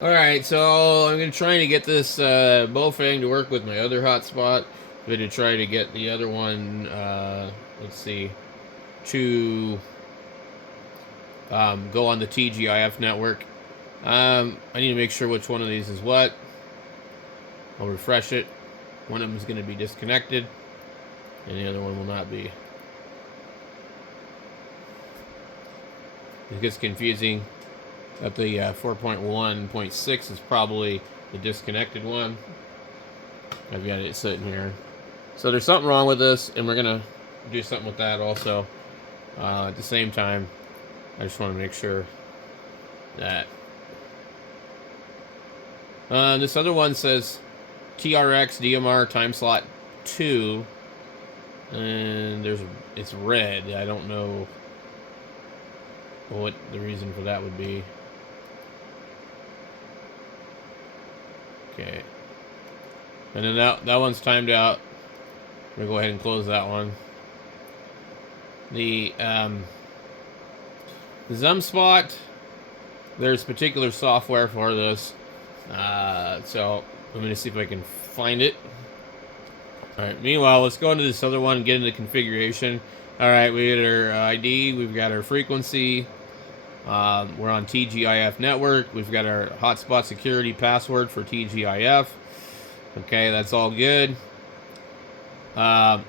Alright, so I'm trying to get this Bofang to work with my other hotspot. I'm going to try to get the other one, let's see, to go on the TGIF network. I need to make sure which one of these is what. I'll refresh it. One of them is going to be disconnected, and the other one will not be. It gets confusing. That the 4.1.6 is probably the disconnected one. I've got it sitting here. So there's something wrong with this, and we're going to do something with that also. At the same time, I just want to make sure that... this other one says TRX Dmr time slot 2, and it's red. I don't know what the reason for that would be. Okay. And then that one's timed out. I'm gonna go ahead and close that one. The Zumspot, there's particular software for this. So I'm gonna see if I can find it. Alright, meanwhile, let's go into this other one and get into configuration. Alright, we got our ID, we've got our frequency. We're on TGIF network. We've got our hotspot security password for TGIF. Okay, that's all good. So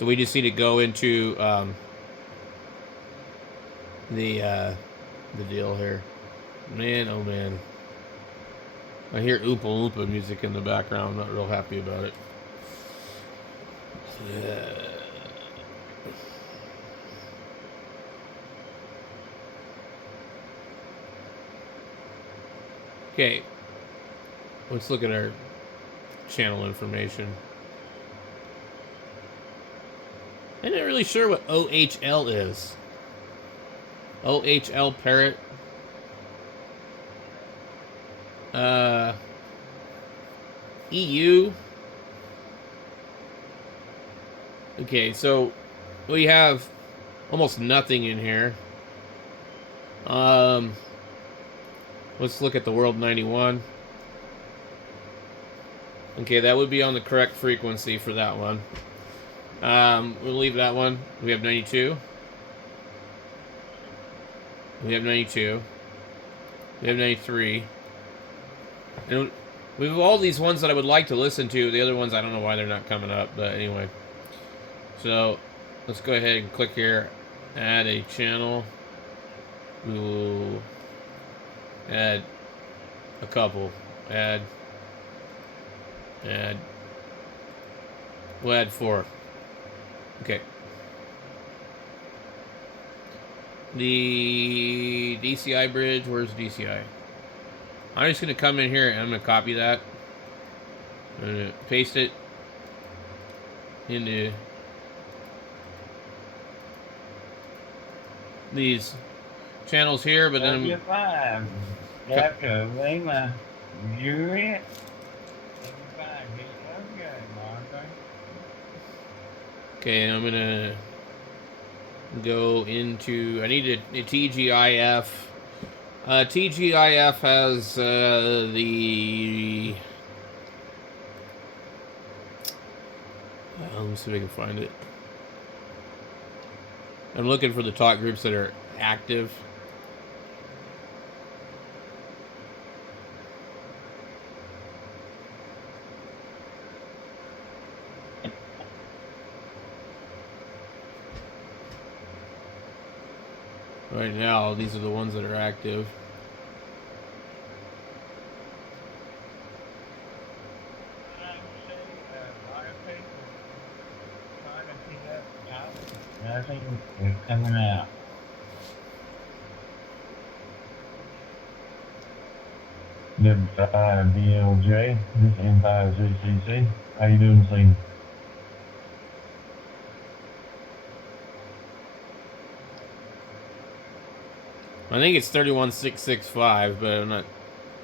we just need to go into the deal here. Man, oh man. I hear Oompa Loompa music in the background. I'm not real happy about it. Okay. Let's look at our channel information. I'm not really sure what OHL is. OHL parrot. EU. Okay, so we have almost nothing in here. Let's look at the World 91. Okay, that would be on the correct frequency for that one. We'll leave that one. We have 92. We have 92. We have 93. And we have all these ones that I would like to listen to. The other ones, I don't know why they're not coming up, but anyway. So, let's go ahead and click here. Add a channel. We will add a couple. Add. We'll add 4. Okay. The DCI bridge, where's DCI? I'm just going to come in here and I'm going to copy that. I'm going to paste it into these channels here, but then I'm... Okay, I'm gonna go into... I need a TGIF. TGIF has the... let me see if I can find it. I'm looking for the talk groups that are active. Right now, these are the ones that are active. Nothing is coming out. BLJ, this is M5ZCC. How you doing this evening? I think it's 31665, but I'm not...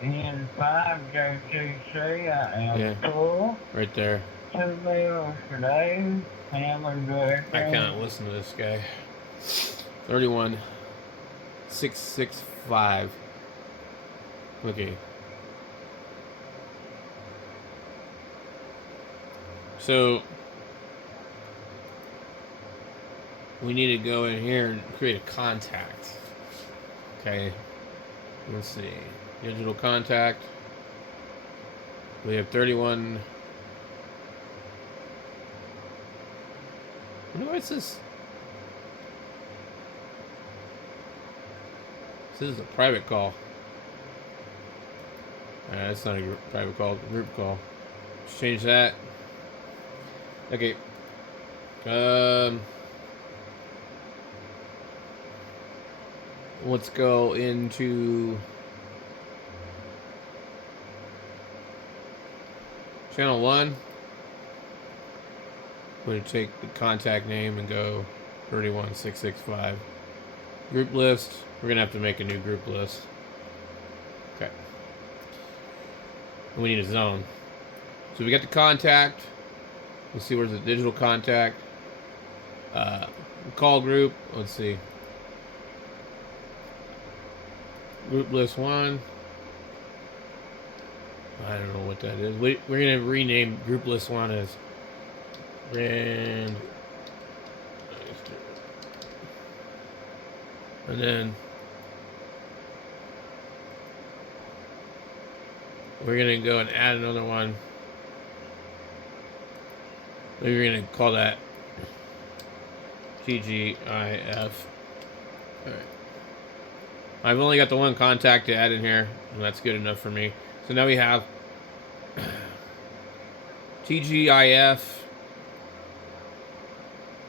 N5 go to C. I am full. Right there. 2 meals per day. Family director. I can't listen to this guy. 31665. Okay. So we need to go in here and create a contact. Okay. Let's see. Digital contact. We have 31. What's this? This is a private call. That's not a private call, it's a group call. Let's change that. Okay. Let's go into channel 1. We're going to take the contact name and go 31665. Group list. We're going to have to make a new group list. Okay. We need a zone. So we got the contact. Let's see, where's the digital contact? Call group. Let's see. Group list 1. I don't know what that is. We're going to rename group list 1 as Brand. And then we're going to go and add another one. We're going to call that Tgif. Alright. I've only got the one contact to add in here, and that's good enough for me. So now we have Tgif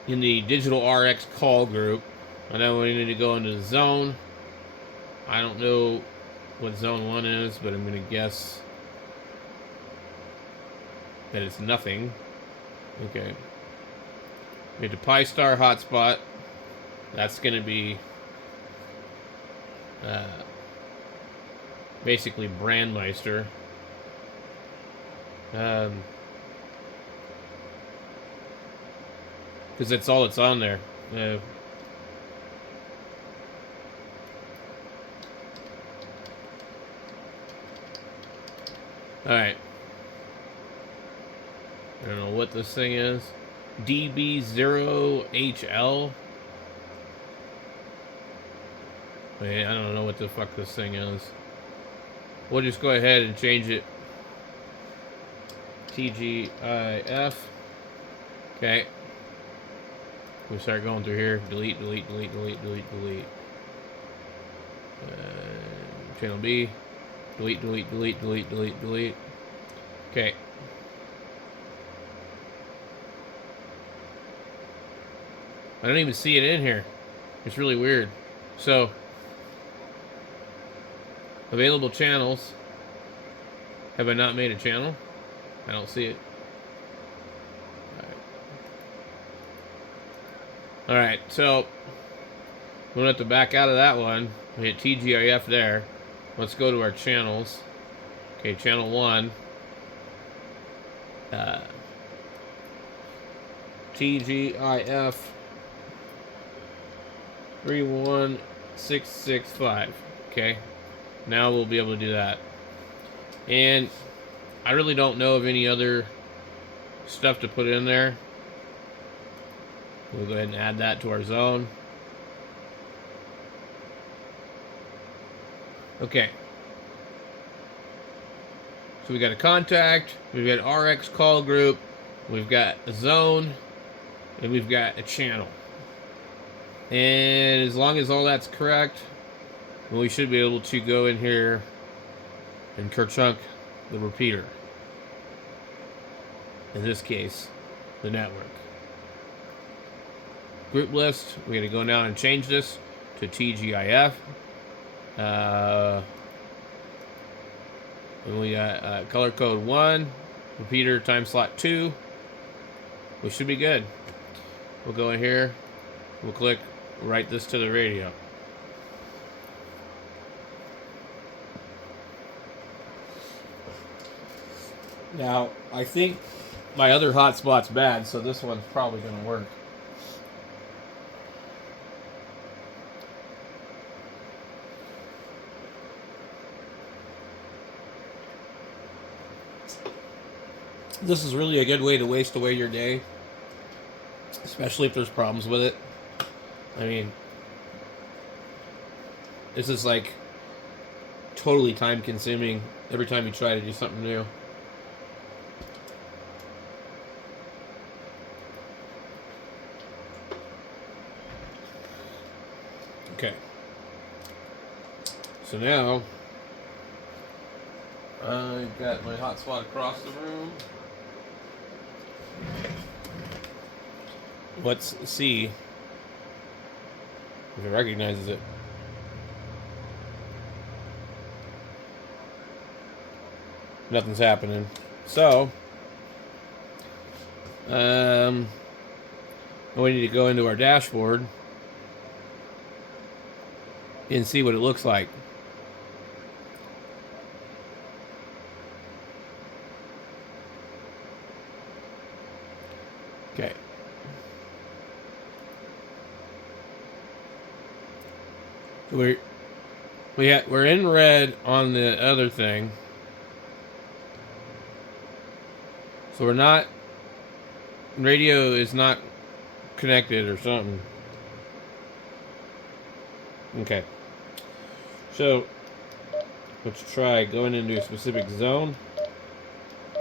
in the digital RX call group. And then we need to go into the zone. I don't know what zone 1 is, but I'm going to guess that it's nothing. Okay. We have the Pi Star hotspot. That's going to be basically Brandmeister. Because that's all that's on there. Alright. I don't know what this thing is. DB0HL. Wait, I don't know what the fuck this thing is. We'll just go ahead and change it. Tgif. Okay. We start going through here. Delete, delete, delete, delete, delete, delete. Channel B. Delete, delete, delete, delete, delete, delete. Okay. I don't even see it in here. It's really weird. So, available channels. Have I not made a channel? I don't see it. Alright, so we're going to have to back out of that one. We hit TGIF there. Let's go to our channels. Okay, channel 1. TGIF 31665. Okay, now we'll be able to do that. And I really don't know of any other stuff to put in there. We'll go ahead and add that to our zone. Okay. So we got a contact, we've got RX call group, we've got a zone, and we've got a channel. And as long as all that's correct, well, we should be able to go in here and kerchunk the repeater. In this case, the network. Group list, we're going to go down and change this to TGIF. And we got color code 1, repeater time slot 2. We should be good. We'll go in here, we'll click write this to the radio. Now, I think my other hotspot's bad, so this one's probably going to work. This is really a good way to waste away your day, especially if there's problems with it. I mean, this is like totally time consuming every time you try to do something new. Okay. So now I've got my hotspot across the room. Let's see if it recognizes it. Nothing's happening. So, we need to go into our dashboard and see what it looks like. Okay. We're in red on the other thing. So we're not, radio is not connected or something. Okay. So let's try going into a specific zone.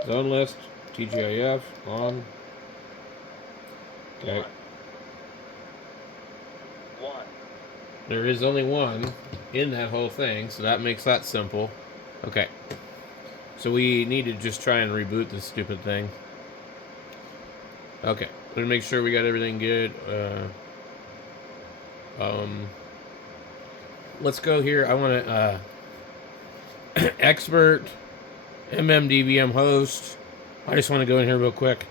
Zone list, TGIF, on. Okay. One. There is only one in that whole thing, so that makes that simple. Okay. So we need to just try and reboot this stupid thing. Okay. We're gonna make sure we got everything good. Let's go here. I want to expert MMDVM host. I just want to go in here real quick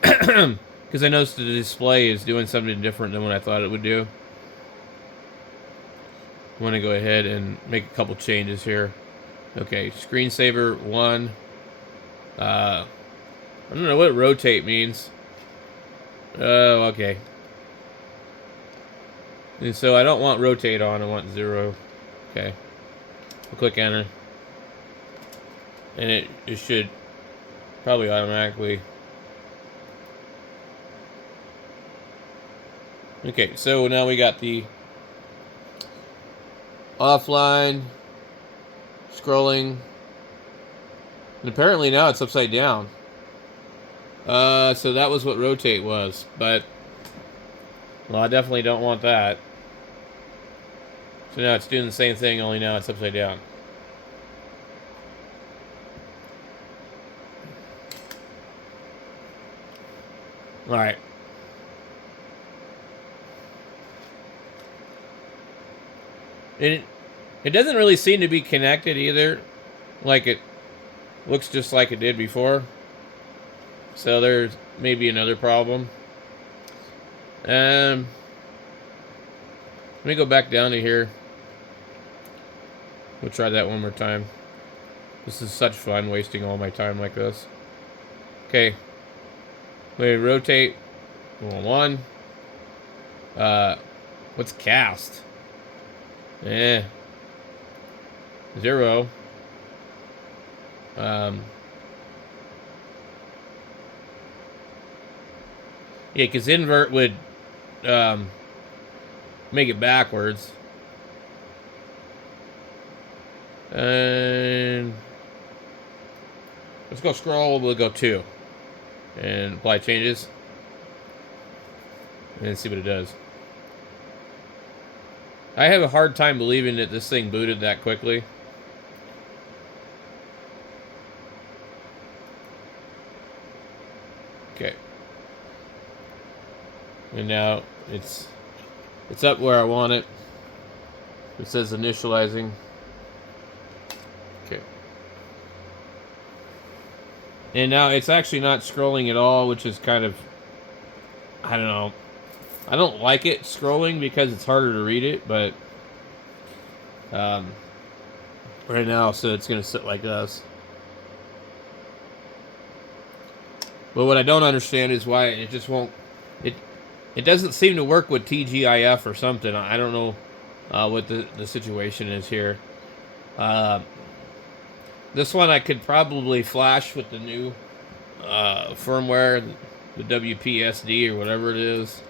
because I noticed the display is doing something different than what I thought it would do. I want to go ahead and make a couple changes here. Okay, screensaver 1. I don't know what rotate means. Oh, okay. And so I don't want rotate on, I want 0. Okay. I'll click enter. And it should probably automatically. Okay, so now we got the offline scrolling, and apparently now it's upside down. So that was what rotate was, but well, I definitely don't want that. So now it's doing the same thing, only now it's upside down. All right. And it doesn't really seem to be connected either. Like, it looks just like it did before. So there's maybe another problem. Let me go back down to here. We'll try that one more time. This is such fun, wasting all my time like this. Okay. We rotate. 1. What's cast? 0. Yeah, because invert would make it backwards. And let's go scroll. We'll go 2 and apply changes and see what it does. I have a hard time believing that this thing booted that quickly. Okay. And now it's up where I want it. It says initializing. Okay. And now it's actually not scrolling at all, which is kind of, I don't know. I don't like it scrolling because it's harder to read it, but right now, so it's going to sit like this. But what I don't understand is why it just won't. It doesn't seem to work with TGIF or something. I don't know what the situation is here. This one I could probably flash with the new firmware, the WPSD or whatever it is.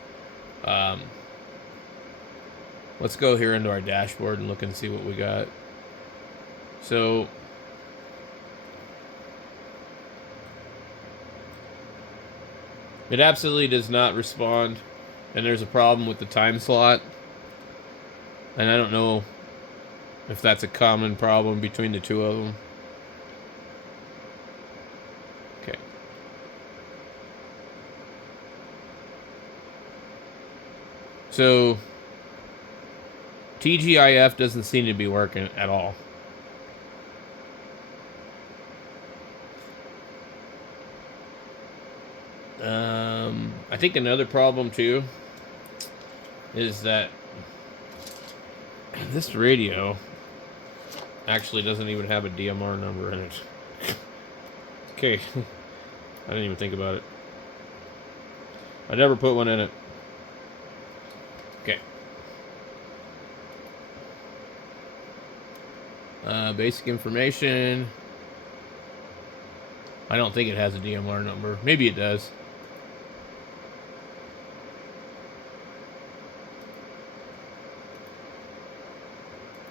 Let's go here into our dashboard and look and see what we got. So it absolutely does not respond, and there's a problem with the time slot. And I don't know if that's a common problem between the two of them. Okay. So TGIF doesn't seem to be working at all. I think another problem too is that this radio actually doesn't even have a DMR number in it. Okay. I didn't even think about it. I never put one in it. Okay. Basic information. I don't think it has a DMR number. Maybe it does.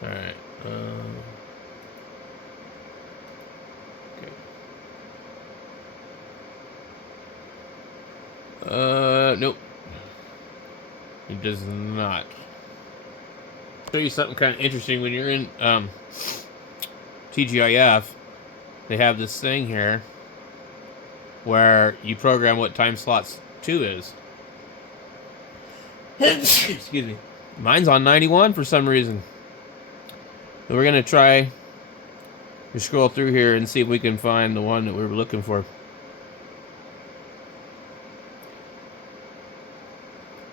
Alright. Okay. Nope. It does not. Show you something kind of interesting. When you're in TGIF, they have this thing here where you program what time slots 2 is. Excuse me. Mine's on 91 for some reason. So we're going to try to scroll through here and see if we can find the one that we were looking for.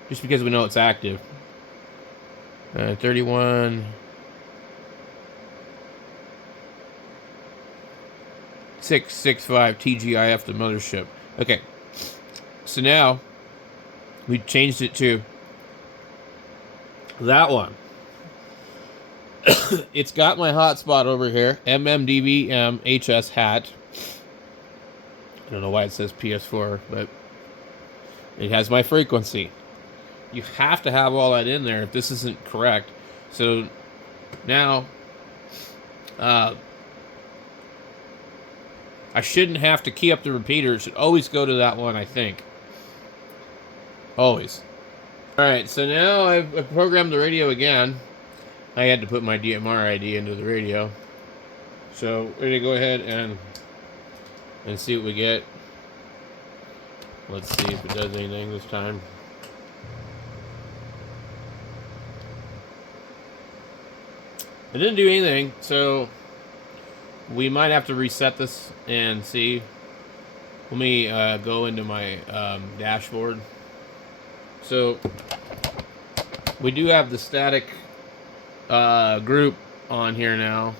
Just because we know it's active. 31. 665 TGIF, the mothership. Okay. So now we changed it to that one. It's got my hotspot over here, MMDBM HS hat. I don't know why it says PS4, but it has my frequency. You have to have all that in there if this isn't correct. So now I shouldn't have to key up the repeater. It should always go to that one, I think. Always. Alright, so now I've programmed the radio again. I had to put my DMR ID into the radio. So we're going to go ahead and see what we get. Let's see if it does anything this time. It didn't do anything, so we might have to reset this and see. Let me go into my dashboard. So we do have the static group on here now.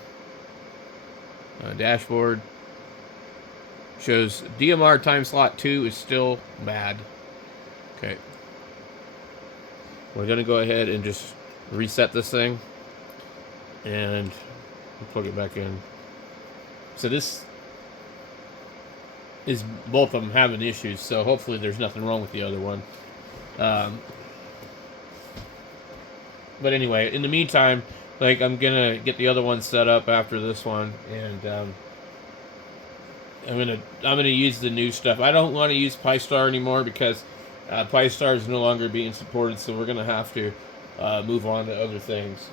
Dashboard shows DMR time slot 2 is still bad. Okay. We're going to go ahead and just reset this thing. And plug it back in. So this is both of them having issues, so hopefully there's nothing wrong with the other one. But anyway, in the meantime, like, I'm gonna get the other one set up after this one, and I'm gonna use the new stuff. I don't want to use PyStar anymore because PyStar is no longer being supported, so we're gonna have to move on to other things.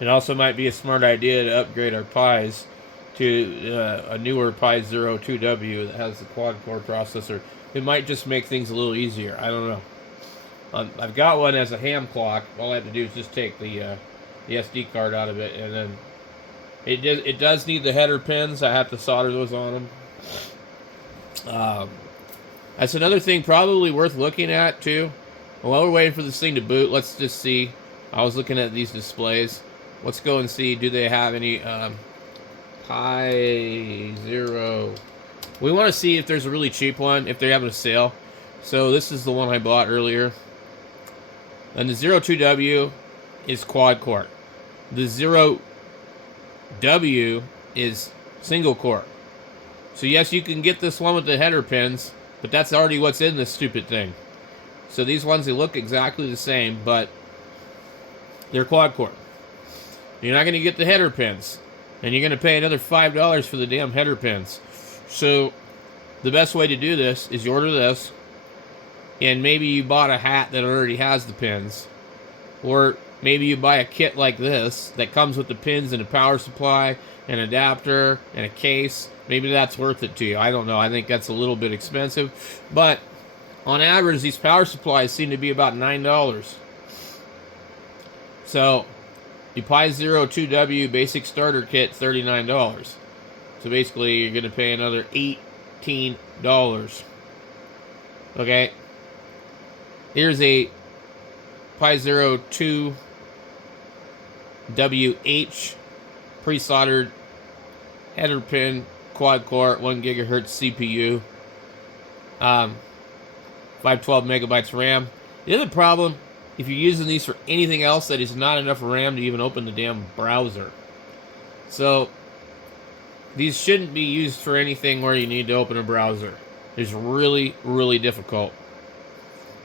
It also might be a smart idea to upgrade our Pis to a newer Pi 02W that has the quad-core processor. It might just make things a little easier. I don't know. I've got one as a ham clock. All I have to do is just take the SD card out of it, and then it does need the header pins. I have to solder those on them. That's another thing probably worth looking at too. While we're waiting for this thing to boot, let's just see. I was looking at these displays. Let's go and see, do they have any Pi 0? We want to see if there's a really cheap one, if they're having a sale. So this is the one I bought earlier. And the 02W is quad core. The W is single core. So yes, you can get this one with the header pins, but that's already what's in this stupid thing. So these ones, they look exactly the same, but they're quad core. You're not going to get the header pins, and you're going to pay another $5 for the damn header pins. So the best way to do this is you order this, and maybe you bought a hat that already has the pins, or maybe you buy a kit like this that comes with the pins and a power supply, an adapter, and a case. Maybe that's worth it to you. I don't know. I think that's a little bit expensive, but on average, these power supplies seem to be about $9. So the Pi Zero 2W basic starter kit, $39. So basically, you're going to pay another $18. Okay. Here's a Pi Zero 2WH pre-soldered header pin quad core 1 gigahertz CPU. 512 megabytes RAM. The other problem, if you're using these for anything else, that is not enough RAM to even open the damn browser. So these shouldn't be used for anything where you need to open a browser. It's really, really difficult.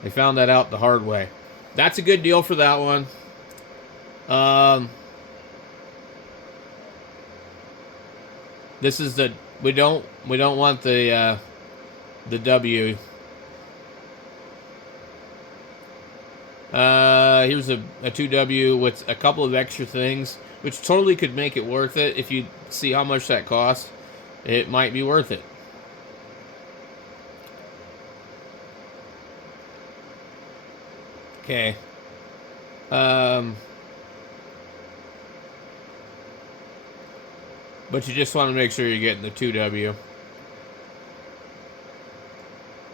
I found that out the hard way. That's a good deal for that one. This is the we don't want the W. Here's a 2W with a couple of extra things, which totally could make it worth it. If you see how much that costs, it might be worth it. Okay. But you just want to make sure you're getting the 2W.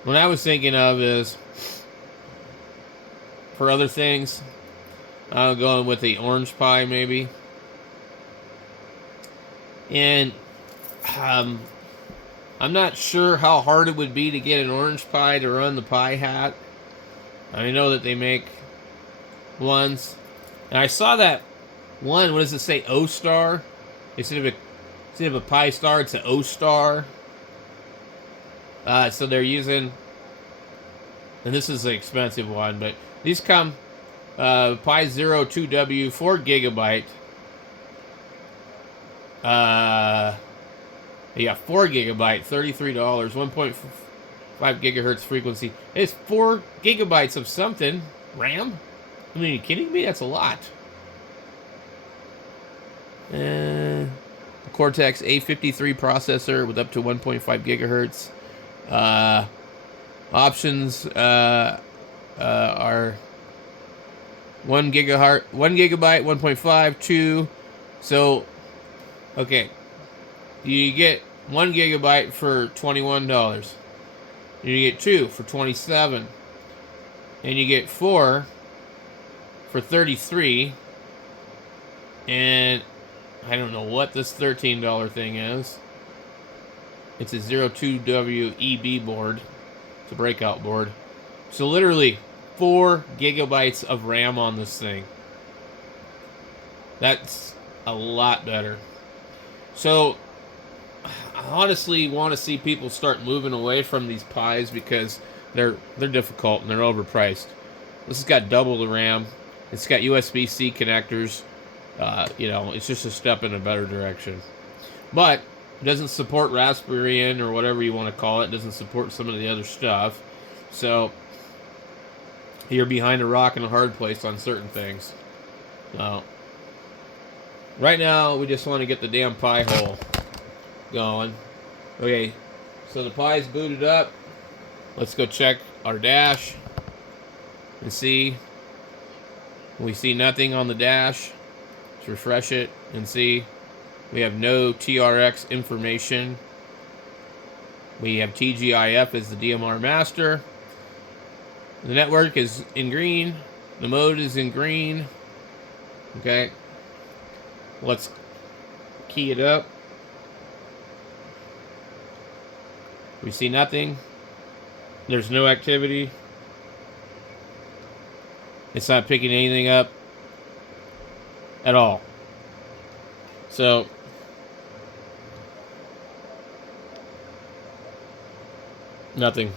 What I was thinking of is, for other things, I'm going with the orange Pi maybe. And I'm not sure how hard it would be to get an orange Pi to run the Pi hat. I know that they make ones. And I saw that one, what does it say, O-Star? Instead of a Pi Star, it's an O-Star. So they're using, and this is an expensive one, but these come Pi Zero 2W 4 gigabyte. Yeah, 4 gigabyte, $33, 1.5 gigahertz frequency. It's 4 gigabytes of something. RAM? I mean, are you kidding me? That's a lot. Cortex A53 processor with up to 1.5 gigahertz. Options are 1 gigabyte, 1.5, 2. So, okay, you get 1 gigabyte for $21. You get 2 for $27, and you get 4 for $33. And I don't know what this $13 thing is. It's a 02W EB board. It's a breakout board. So literally 4 gigabytes of RAM on this thing. That's a lot better. So I honestly want to see people start moving away from these Pis because they're difficult and they're overpriced. This has got double the RAM. It's got USB-C connectors. It's just a step in a better direction. But it doesn't support Raspberry or whatever you want to call it. It doesn't support some of the other stuff. So you're behind a rock and a hard place on certain things. Right now, we just want to get the damn Pi hole going. Okay, so the Pi's booted up. Let's go check our dash and see. We see nothing on the dash. Let's refresh it and see. We have no TRX information. We have TGIF as the DMR master. The network is in green. The mode is in green. Okay. Let's key it up. We see nothing. There's no activity. It's not picking anything up at all. So Nothing.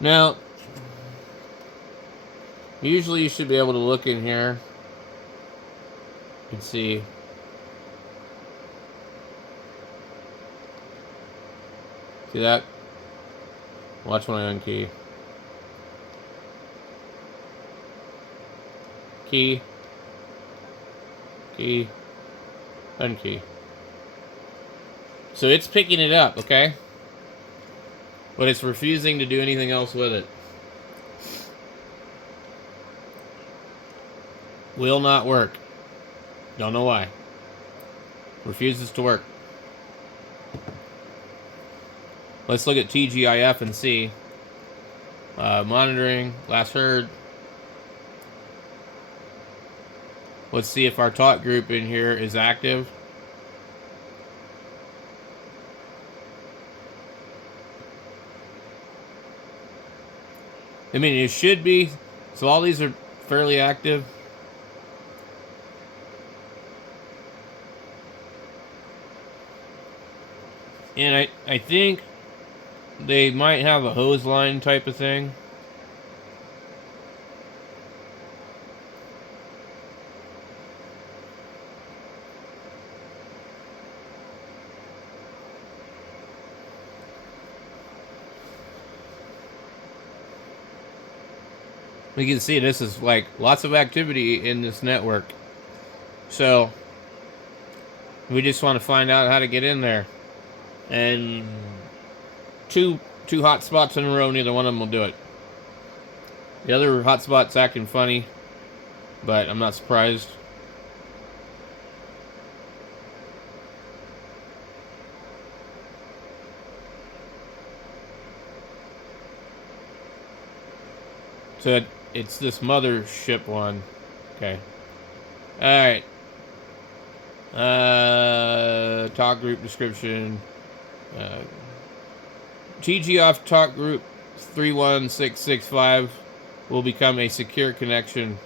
Now, usually you should be able to look in here and see. See that? Watch when I unkey. Key. Key. Unkey. So it's picking it up, okay? But it's refusing to do anything else with it. Will not work. Don't know why. Refuses to work. Let's look at TGIF and see. Monitoring. Last heard. Let's see if our talk group in here is active. I mean, it should be. So all these are fairly active. And I think they might have a hose line type of thing. You can see this is like lots of activity in this network. So we just want to find out how to get in there. And two hotspots in a row, neither one of them will do it. The other hotspot's acting funny, but I'm not surprised. So it's this mothership one. Okay. Alright. Talk group description. TGF talk group 31665 will become a secure connection.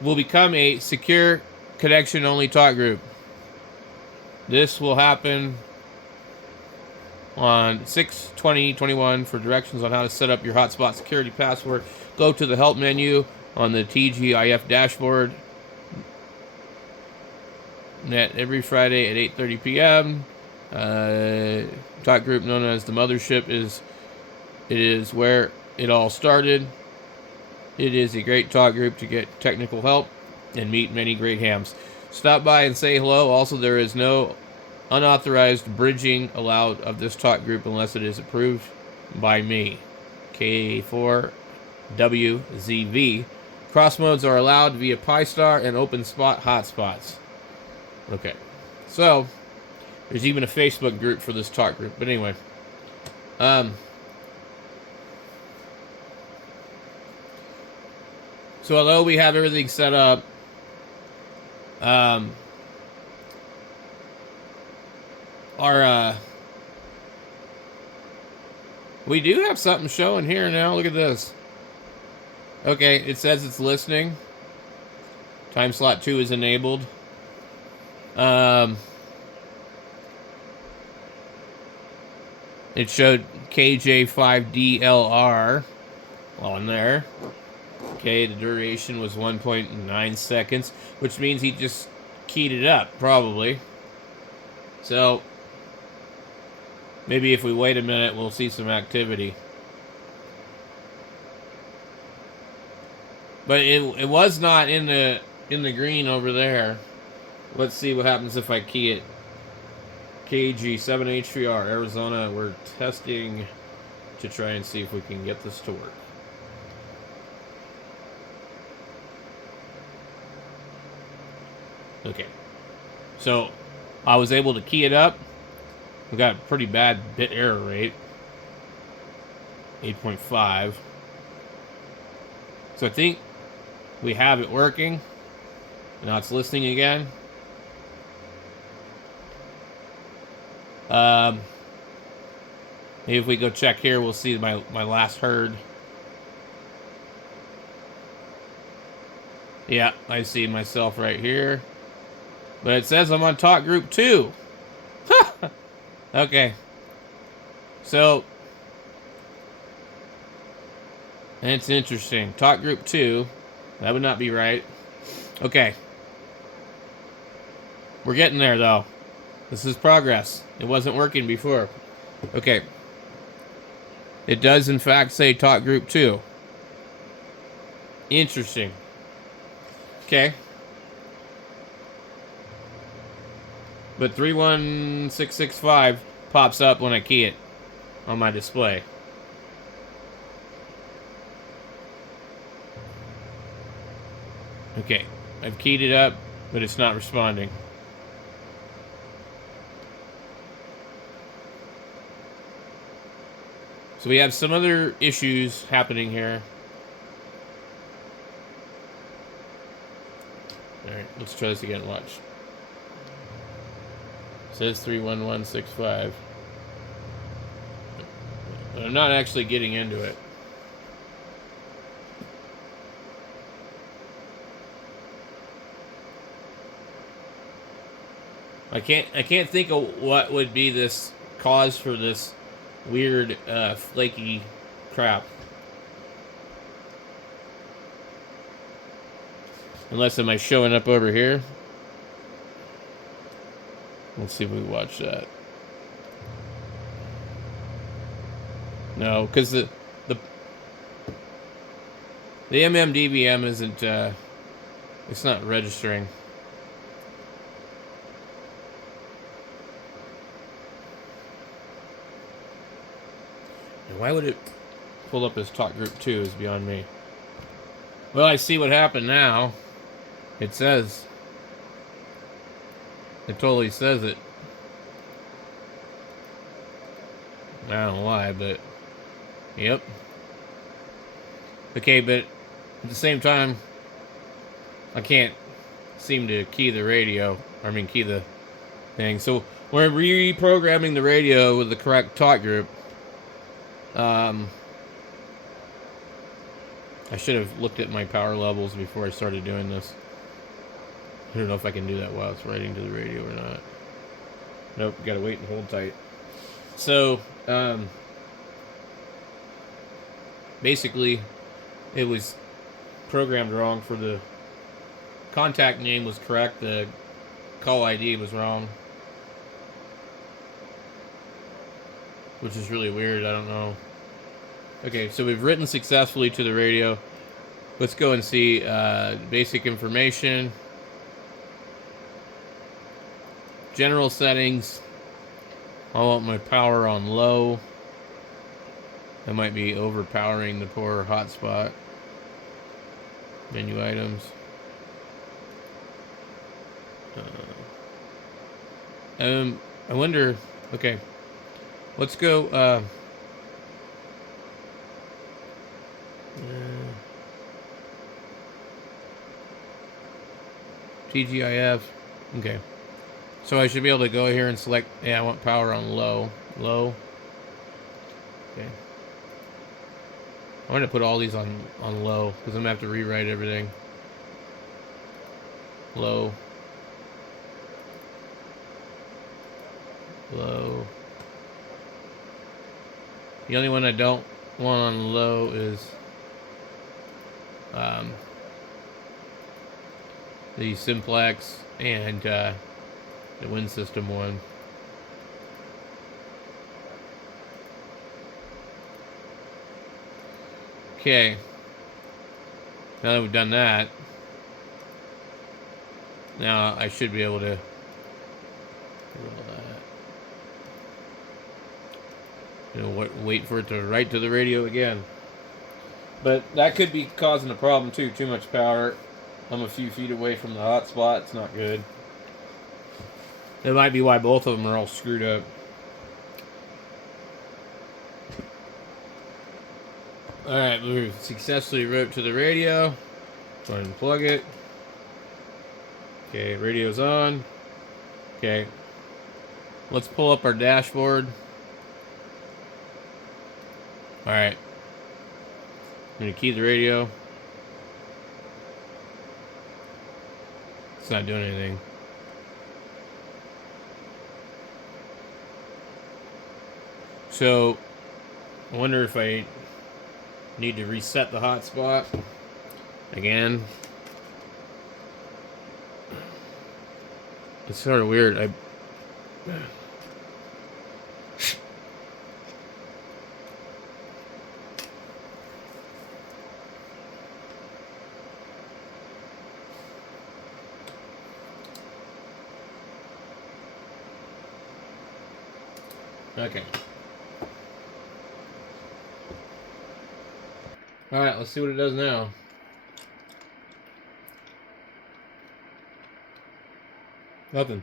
Will become a secure connection only talk group. This will happen on 6/20/21. For directions on how to set up your hotspot security password, go to the help menu on the TGIF dashboard. Net every Friday at 8:30 p.m. Talk group known as the Mothership is where it all started. It is a great talk group to get technical help and meet many great hams. Stop by and say hello. Also, there is no unauthorized bridging allowed of this talk group unless it is approved by me. K4WZV. Cross modes are allowed via Pi-Star and open spot hotspots. Okay, so there's even a Facebook group for this talk group. But anyway, so although we have everything set up, we do have something showing here now. Look at this. Okay, it says it's listening. Time slot 2 is enabled. It showed KJ5DLR on there. Okay, the duration was 1.9 seconds, which means he just keyed it up, probably. So, maybe if we wait a minute, we'll see some activity. But it was not in the green over there. Let's see what happens if I key it. KG7HVR, Arizona. We're testing to try and see if we can get this to work. Okay. So, I was able to key it up. We got a pretty bad bit error rate. 8.5. So I think we have it working. Now it's listening again. Maybe if we go check here, we'll see my last herd. Yeah, I see myself right here. But it says I'm on Talkgroup 2. Okay. So, and it's interesting. Talkgroup 2. That would not be right. Okay. We're getting there, though. This is progress. It wasn't working before. Okay. It does, in fact, say Talkgroup 2. Interesting. Okay. But 31665 pops up when I key it on my display. Okay. I've keyed it up, but it's not responding. So we have some other issues happening here. Alright, let's try this again. Watch. It says 31165. But I'm not actually getting into it. I can't think of what would be this cause for this weird flaky crap. Unless am I showing up over here? Let's see if we watch that. No, because the MMDBM isn't it's not registering. And why would it pull up as Talkgroup 2 is beyond me. Well, I see what happened now. It says. It totally says it. I don't know why, but... Yep. Okay, but at the same time, I can't seem to key the radio. I mean, key the thing. So, we're reprogramming the radio with the correct talk group. I should have looked at my power levels before I started doing this. I don't know if I can do that while it's writing to the radio or not. Nope, gotta wait and hold tight. So, basically, it was programmed wrong for the contact name was correct, the call ID was wrong. Which is really weird, I don't know. Okay, so we've written successfully to the radio. Let's go and see basic information. General settings. I want my power on low. That might be overpowering the poor hotspot. Menu items. I wonder. Okay, let's go. TGIF. Okay. So I should be able to go here and select. Yeah, I want power on low. Low. Okay. I'm going to put all these on low because I'm going to have to rewrite everything. Low. Low. The only one I don't want on low is the simplex and the wind system one. Okay. Now that we've done that, now I should be able to wait for it to write to the radio again. But that could be causing a problem too. Too much power. I'm a few feet away from the hotspot. It's not good. That might be why both of them are all screwed up. Alright, we successfully wrote to the radio. Go ahead and plug it. Okay, radio's on. Okay. Let's pull up our dashboard. Alright. I'm going to key the radio. It's not doing anything. So, I wonder if I need to reset the hotspot again. It's sort of weird. Okay. Alright, let's see what it does now. Nothing.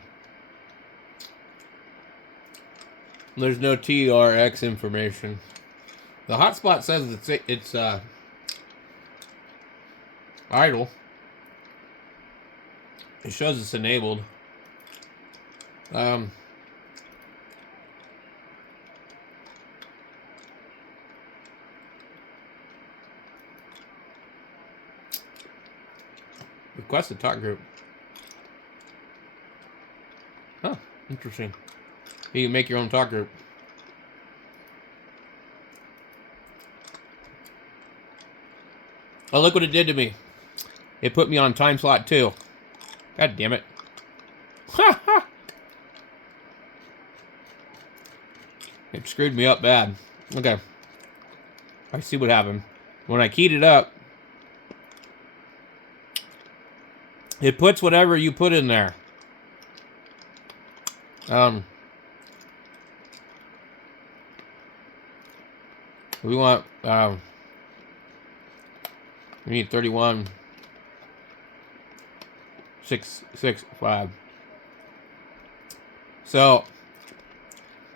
There's no TRX information. The hotspot says it's idle. It shows it's enabled. Request a talk group. Huh, interesting. You can make your own talk group. Oh, look what it did to me. It put me on time slot 2. God damn it. Ha ha! It screwed me up bad. Okay. I see what happened. When I keyed it up, it puts whatever you put in there. We want, we need 31,665. So,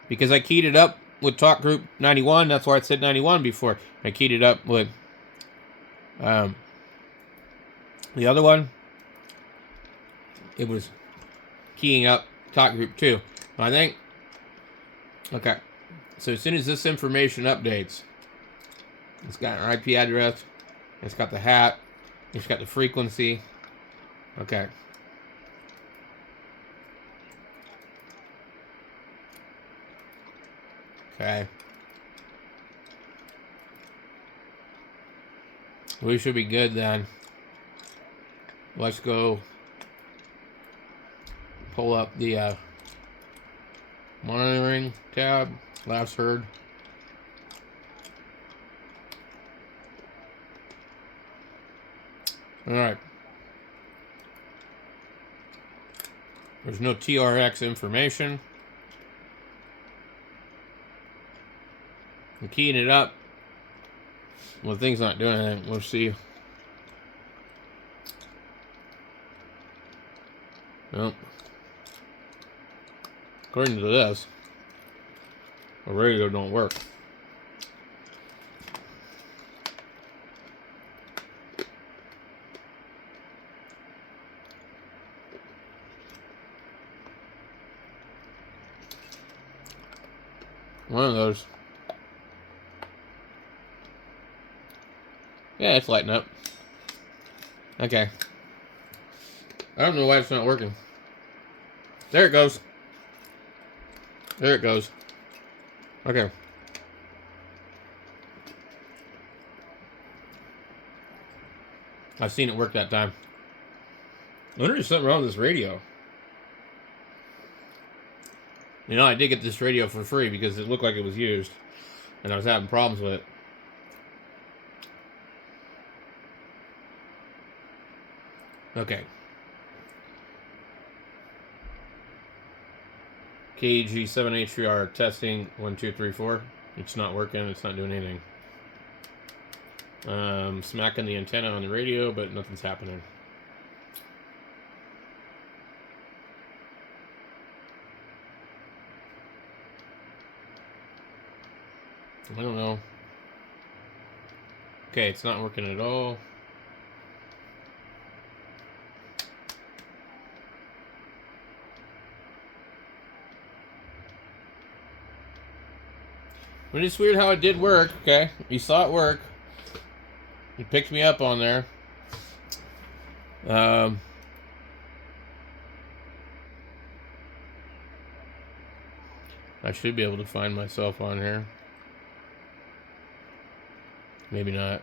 because I keyed it up with Talk Group 91, that's why it said 91 before. I keyed it up with the other one. It was keying up Talk Group 2. I think, okay, so as soon as this information updates, it's got an IP address, it's got the hat, it's got the frequency. Okay. Okay. We should be good then. Let's go pull up the monitoring tab. Last heard. Alright. There's no TRX information. I'm keying it up. Well, the thing's not doing anything. We'll see. Nope. According to this, the radio don't work. One of those. Yeah, it's lighting up. Okay. I don't know why it's not working. There it goes. There it goes. Okay. I've seen it work that time. I wonder if there's something wrong with this radio. You know, I did get this radio for free because it looked like it was used. And I was having problems with it. Okay. KG7H3R testing 1, 2, 3, 4. It's not working. It's not doing anything. Smacking the antenna on the radio, but nothing's happening. I don't know. Okay, it's not working at all. But it's weird how it did work, okay? You saw it work. You picked me up on there. I should be able to find myself on here. Maybe not.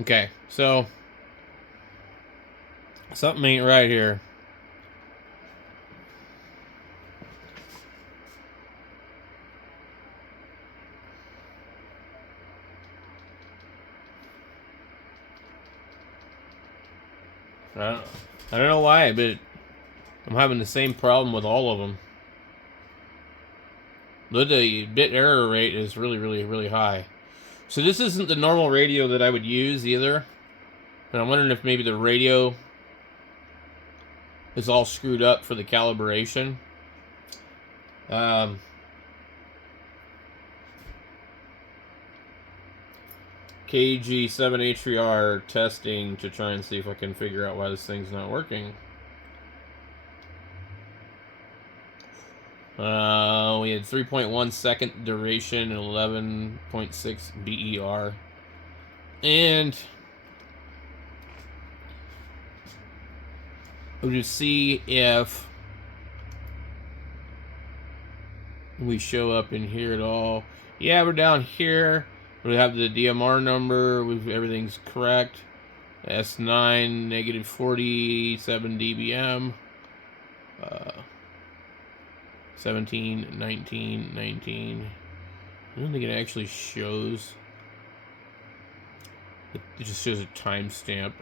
Okay, so something ain't right here. I don't know why, but I'm having the same problem with all of them. The bit error rate is really, really, really high. So this isn't the normal radio that I would use either. And I'm wondering if maybe the radio is all screwed up for the calibration. KG7H3R testing to try and see if I can figure out why this thing's not working. We had 3.1 second duration and 11.6 BER. And we'll just see if we show up in here at all. Yeah, we're down here. We have the DMR number. Everything's correct. S9, negative 47 dBm. 17, 19, 19. I don't think it actually shows. It just shows a timestamp.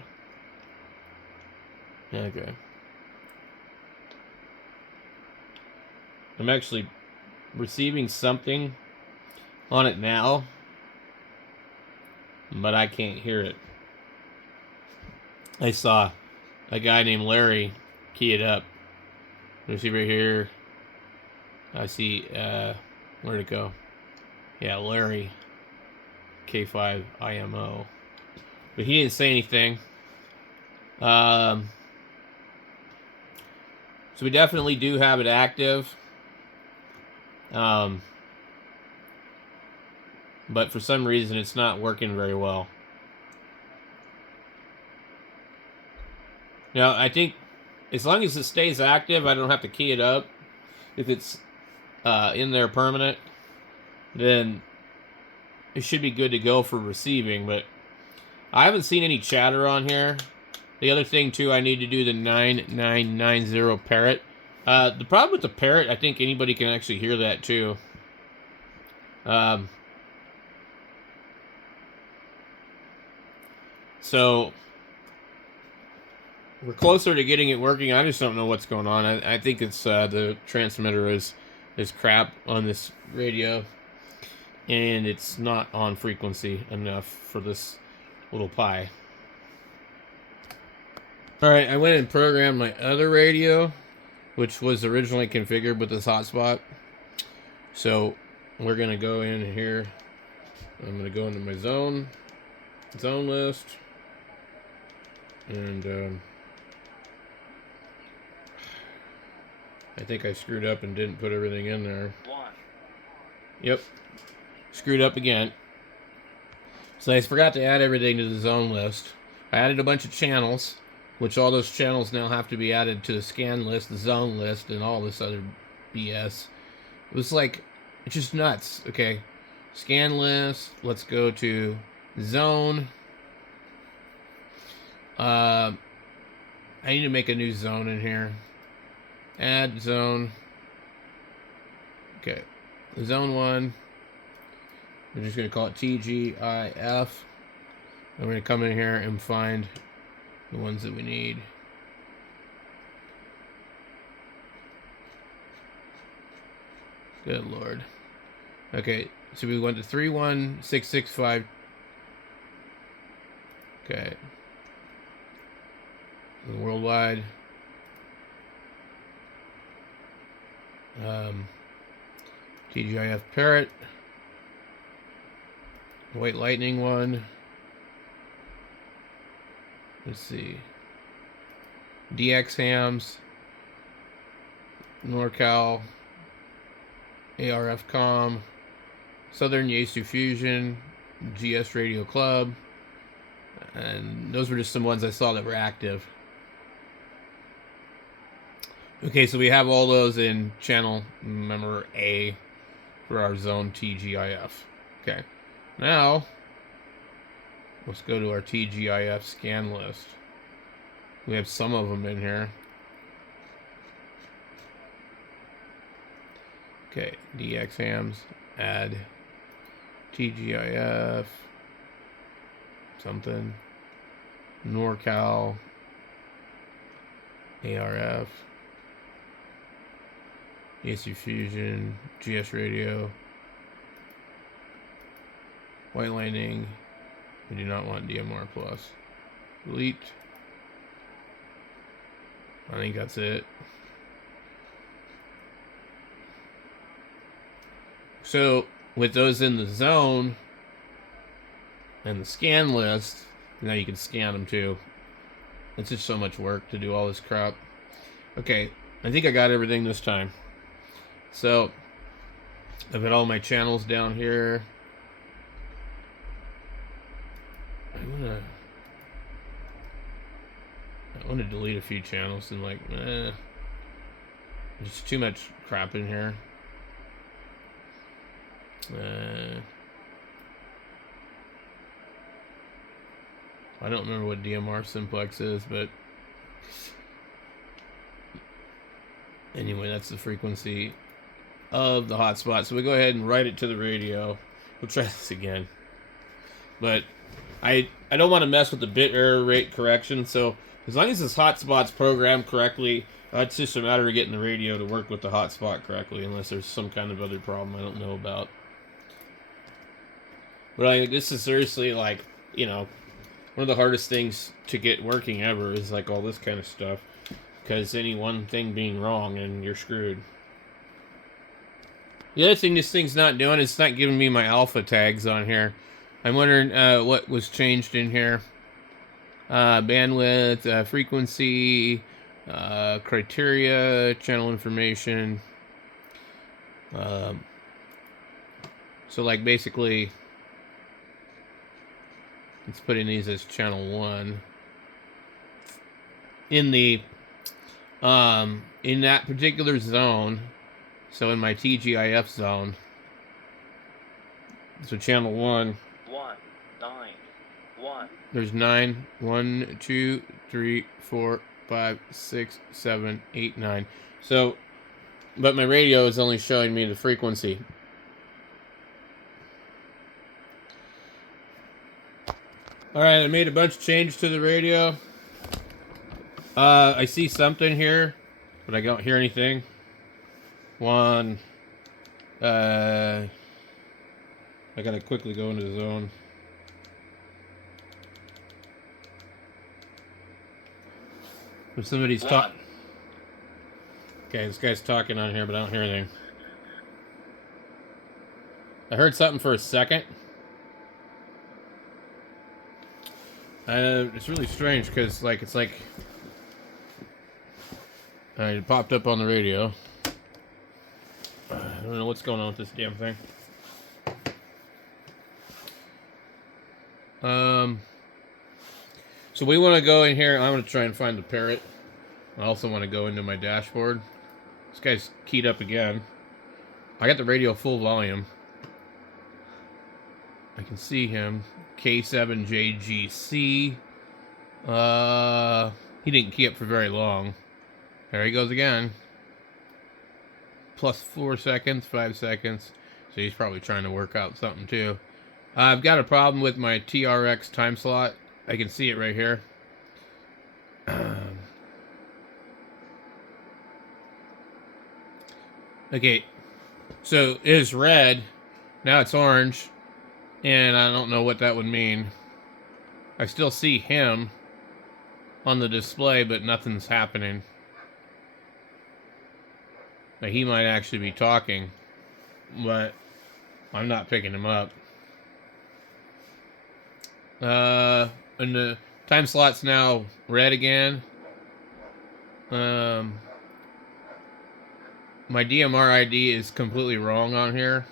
Okay. I'm actually receiving something on it now, but I can't hear it. I saw a guy named Larry key it up. You see right here. I see, where'd it go? Yeah, Larry, K5 IMO. But he didn't say anything. So we definitely do have it active. But for some reason, it's not working very well. Now, I think as long as it stays active, I don't have to key it up. If it's in there permanent, then it should be good to go for receiving, but I haven't seen any chatter on here. The other thing, too, I need to do the 9990 parrot. The problem with the parrot, I think anybody can actually hear that, too. So we're closer to getting it working. I just don't know what's going on. I think it's the transmitter is crap on this radio, and it's not on frequency enough for this little Pi. Alright, I went and programmed my other radio, which was originally configured with this hotspot. So we're going to go in here. I'm going to go into my zone list, and I think I screwed up and didn't put everything in there. Yep. Screwed up again. So I forgot to add everything to the zone list. I added a bunch of channels, which all those channels now have to be added to the scan list, the zone list, and all this other BS. It was like, it's just nuts. Okay. Scan list. Let's go to zone. I need to make a new zone in here. Add zone. Okay. Zone 1. We're just going to call it TGIF. I'm going to come in here and find the ones that we need. Good Lord. Okay, so we went to 31665. Okay. Worldwide. TGIF parrot. White lightning one. Let's see. DX hams, NorCal, ARF com, Southern Yaesu Fusion, GS Radio Club, and those were just some ones I saw that were active. Okay, so we have all those in channel member A for our zone TGIF. Okay, now let's go to our TGIF scan list. We have some of them in here. Okay, DX hams, add TGIF, something, NorCal, ARF, Yaesu Fusion, GS Radio, whitening. We do not want DMR plus. Delete. I think that's it. So with those in the zone and the scan list, now you can scan them too. It's just so much work to do all this crap. Okay, I think I got everything this time. So I've got all my channels down here. I want to delete a few channels and like, there's too much crap in here. I don't remember what DMR simplex is, but anyway, that's the frequency of the hotspot. So we go ahead and write it to the radio. We'll try this again. But I don't want to mess with the bit error rate correction, so as long as this hotspot's programmed correctly, it's just a matter of getting the radio to work with the hotspot correctly, unless there's some kind of other problem I don't know about. But this is seriously, like, you know, one of the hardest things to get working ever is like all this kind of stuff, because any one thing being wrong and you're screwed. The other thing this thing's not doing is it's not giving me my alpha tags on here. I'm wondering what was changed in here. Bandwidth, frequency, criteria, channel information. So like basically, let's put in these as channel 1. In the in that particular zone, so in my TGIF zone, so channel 1. 1, 9, 1. There's 9. 1, 2, 3, 4, 5, 6, 7, 8, 9. So, but my radio is only showing me the frequency. Alright, I made a bunch of changes to the radio. I see something here, but I don't hear anything. I gotta quickly go into the zone. If somebody's talking. Okay, this guy's talking on here, but I don't hear anything. I heard something for a second. It's really strange because, like, it's like it popped up on the radio. I don't know what's going on with this damn thing. So we want to go in here. I want to try and find the parrot. I also want to go into my dashboard. This guy's keyed up again. I got the radio full volume. I can see him. K7JGC. He didn't key up for very long. There he goes again. Plus 4 seconds, 5 seconds. So he's probably trying to work out something too. I've got a problem with my TRX time slot. I can see it right here. Okay, so it is red. Now it's orange. And I don't know what that would mean. I still see him on the display, but nothing's happening. Now, he might actually be talking, but I'm not picking him up. And the Time slot's now red again. My DMR ID is completely wrong on here.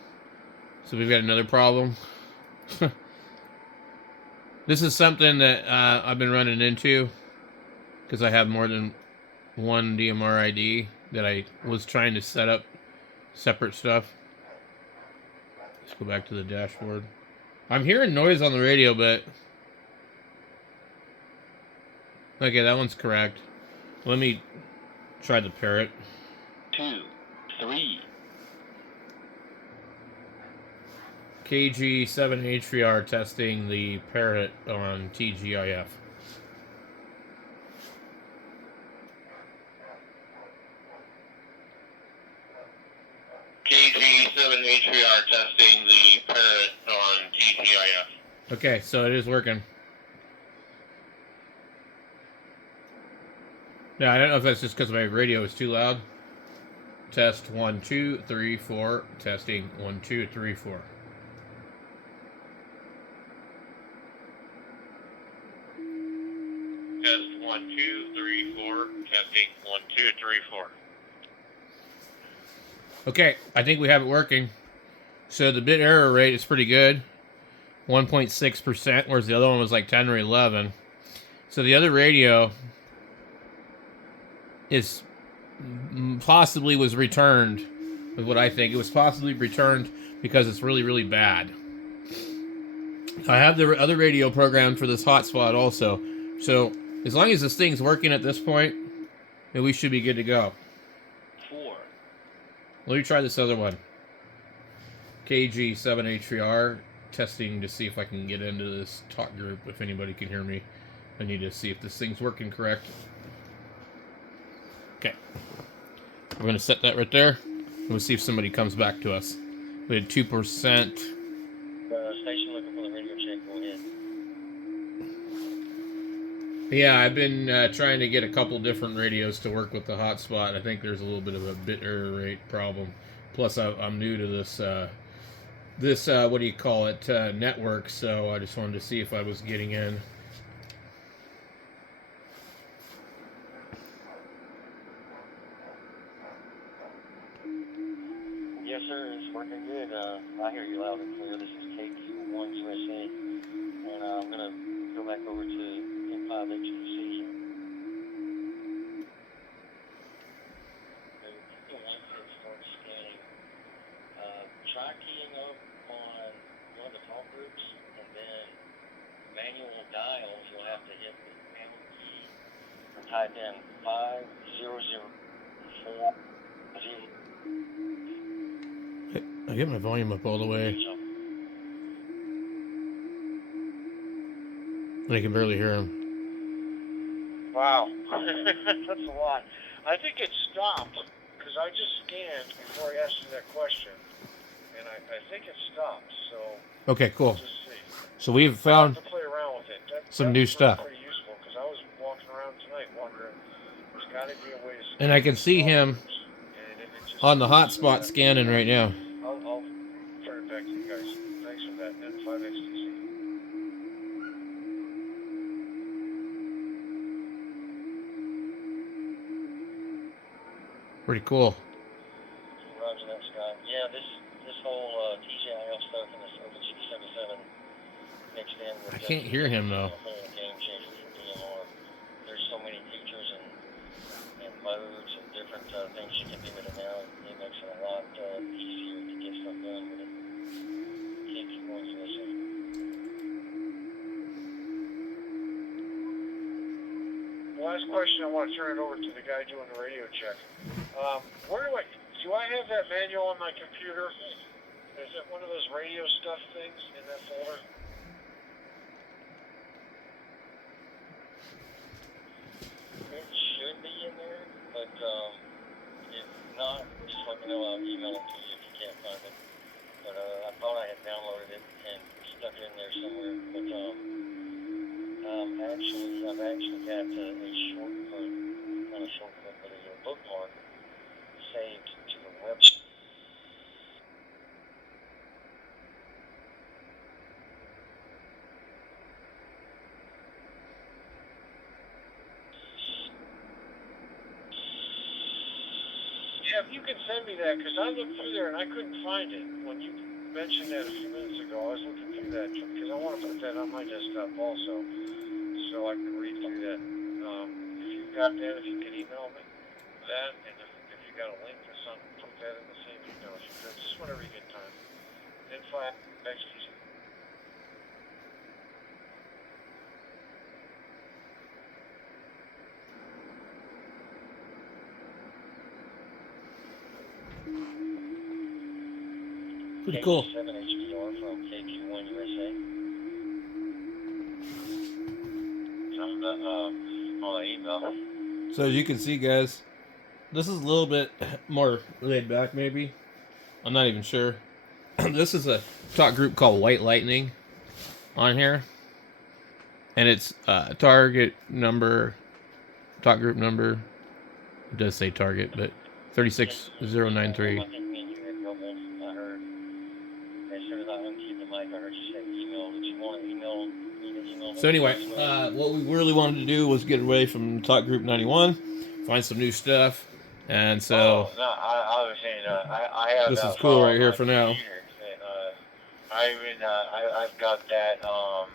So we've got another problem. This is something that I've been running into because I have more than one DMR ID that I was trying to set up separate stuff. Let's go back to the dashboard. I'm hearing noise on the radio, but... Okay, that one's correct. Let me try the parrot. 2, 3. KG7HVR testing the parrot on TGIF. KG7HVR testing the parrot on TGIF. Okay, so it is working. Yeah, I don't know if that's just because my radio is too loud. Test 1, 2, 3, 4. Testing 1, 2, 3, 4. Test 1, 2, 3, 4. Testing 1, 2, 3, 4. Okay, I think we have it working. So the bit error rate is pretty good. 1.6%, whereas the other one was like 10 or 11. So the other radio is possibly was returned, is what I think. It was possibly returned because it's really, really bad. I have the other radio programmed for this hotspot also. So as long as this thing's working at this point, then we should be good to go. 4. Let me try this other one. KG7HVR, testing to see if I can get into this talk group, if anybody can hear me. I need to see if this thing's working correct. Okay. We're going to set that right there. And we'll see if somebody comes back to us. We had 2%. Station looking for the radio check. Go ahead. Yeah, I've been trying to get a couple different radios to work with the hotspot. I think there's a little bit of a bit error rate problem. Plus, I'm new to this, what do you call it, network, so I just wanted to see if I was getting in. Yes, sir. It's working good. I hear you loud and clear. This is KQ1 USA. And I'm going to go back over to M5HTC. Once it starts scanning, try keying up on one of the talk groups, and then manual dials, you'll have to hit the pound key and type in 5004. I get my volume up all the way. And I can barely hear him. Wow, that's a lot. I think it stopped, because I just scanned before I asked you that question, and I think it stopped, so... Okay, cool. Just see. So we've found to play around with it. some new stuff. Pretty useful, because I was walking around tonight wondering, there's got to be a way to scan. And I can see him on the hotspot scanning right now. I'll turn it back to you guys. Thanks for that, N5XTC. Pretty cool. Roger that, Scott. Yeah, this whole TGIF stuff and this OpenGP77 mixed in with... I can't hear him, though. Game changer for DMR. There's so many features and modes and different things you can do with it now. It makes it a lot easier to get stuff done with it. Keep going to this. Last question, I want to turn it over to the guy doing the radio check. Where do I have that manual on my computer? Is it one of those radio stuff things in that folder? It should be in there, but if not, just let me know. I'll email it to you if you can't find it. But I thought I had downloaded it and stuck it in there somewhere. But I've actually got a shortcut, not a shortcut, but a bookmark saved to the website. can send me that, because I looked through there and I couldn't find it. When you mentioned that a few minutes ago, I was looking through that, because I want to put that on my desktop also, so I can read through that. If you've got that, if you could email me that, and if you got a link to something, put that in the same email if you could, just whenever you get time. Info@XTC. Pretty cool. 7 HPR from KP1 USA. On the email. So as you can see, guys, this is a little bit more laid back, maybe. I'm not even sure. This is a talk group called White Lightning on here. And it's target number, talk group number. It does say target, but 36093. I think me and you had trouble. I heard. As soon as I unkeyed the mic, I heard you say email. Did you want to email me the email? So anyway, what we really wanted to do was get away from Talk Group 91, find some new stuff, and so. Oh, no, I was saying, I have this that is cool file right on here my for now. computer. I've got that